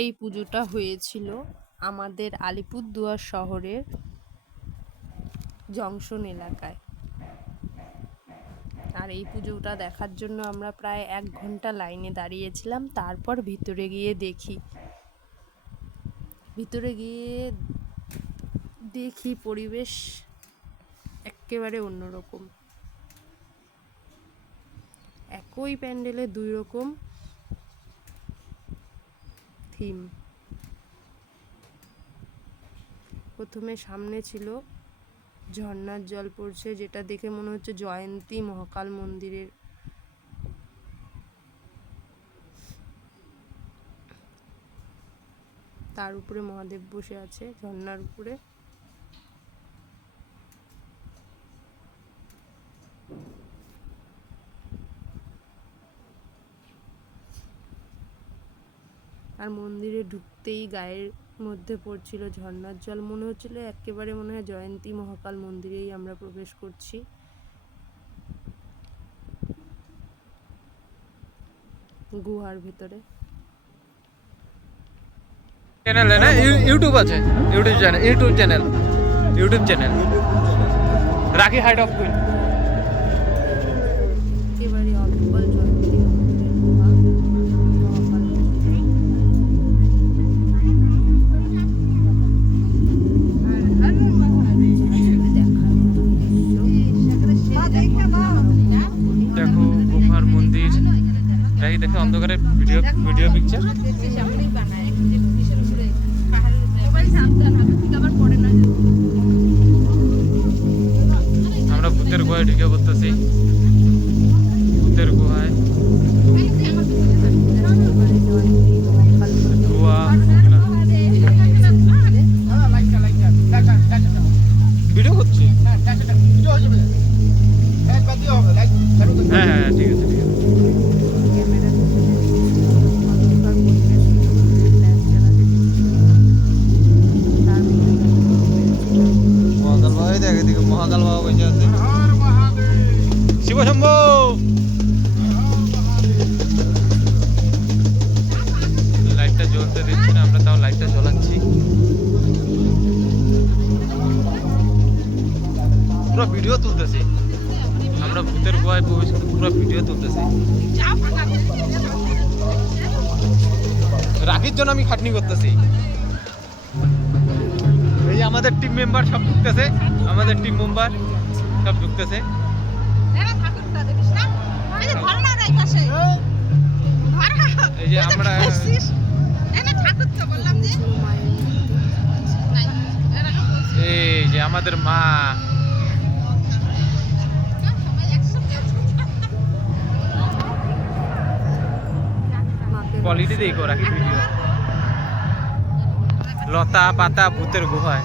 এই পুজোটা হয়েছিল আমাদের আলিপুরদুয়ার শহরের জংশন এলাকায়। আর এই পুজোটা দেখার জন্য আমরা প্রায় এক ঘণ্টা লাইনে দাঁড়িয়েছিলাম, তারপর ভিতরে গিয়ে দেখি। ভিতরে গিয়ে দেখি পরিবেশ একেবারে অন্যরকম। একই প্যান্ডেলে দুই রকম থিম। প্রথমে সামনে ছিল ঝর্নার জল পড়ছে, যেটা দেখে মনে হচ্ছে জয়ন্তী মহাকাল মন্দিরের। তার উপরে মহাদেব বসে আছে ঝর্নার উপরে। আর মন্দিরে ঢুকতেই গায়ের মধ্যে পড়ছিল ঝর্নার জল। মনে হচ্ছিল একেবারে মনে হয় জয়ন্তী মহাকাল মন্দিরেই আমরা প্রবেশ করছি। গুহার ভিতরে। চ্যানেল না? ইউটিউব আছে? YouTube channel YouTube channel YouTube channel রাখি হাইড অফ কুইন দেখে অন্ধকারে ভিডিও ভিডিও পিকচার এদিকে মহাকাল বাবা বসে আছে। শিব শম্ভু! লাইটটা জ্বলতে দিচ্ছি না আমরা তাও লাইটটা জ্বলাচ্ছি। পুরো ভিডিও তুলতেছি। আমরা ভূতের গোয়ায় প্রবেশ করে পুরো ভিডিও তুলতেছি। রাখির জন্য আমি খাটনি করতেছি। এই আমাদের টিম মেম্বার সব ঢুকতেছে। আমাদের টিম মেম্বার সব ঢুকতেছে। এই যে আমরা এই যে আমাদের মা। কোয়ালিটি দেখো রাখি ভিডিও লতা পাতা ভূতের গুহায়।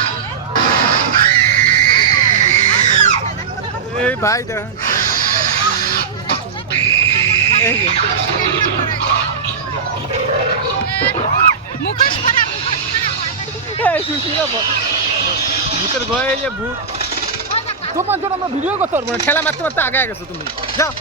এই ভাই দেখ। এই যে। এই সুশী না বল। ভূতের ভয়ে যে ভূত। তোমার জন্য আমরা ভিডিও করতে পারব না। ঠেলা মারতে মারতে আগে গেছো তুমি। যাও।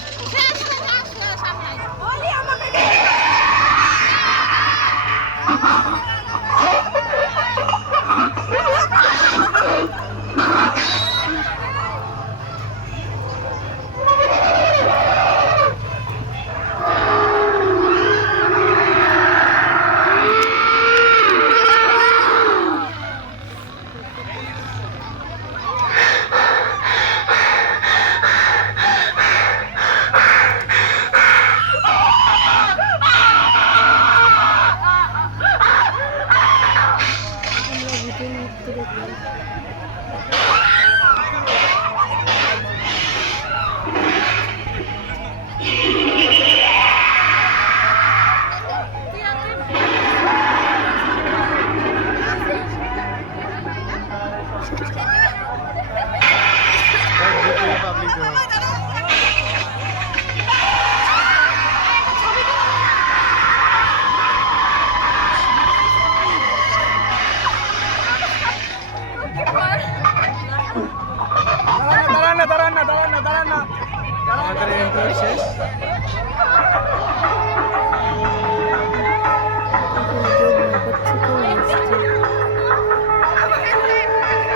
আমাদের এন্ট্রি শেষ।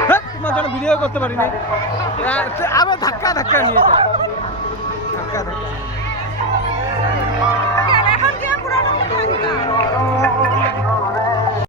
হ্যাঁ, ভিডিও করতে পারি না আবার ধাক্কা ধাক্কা নিয়ে যায় ধাক্কা ধাক্কা। এখন কি পুরানো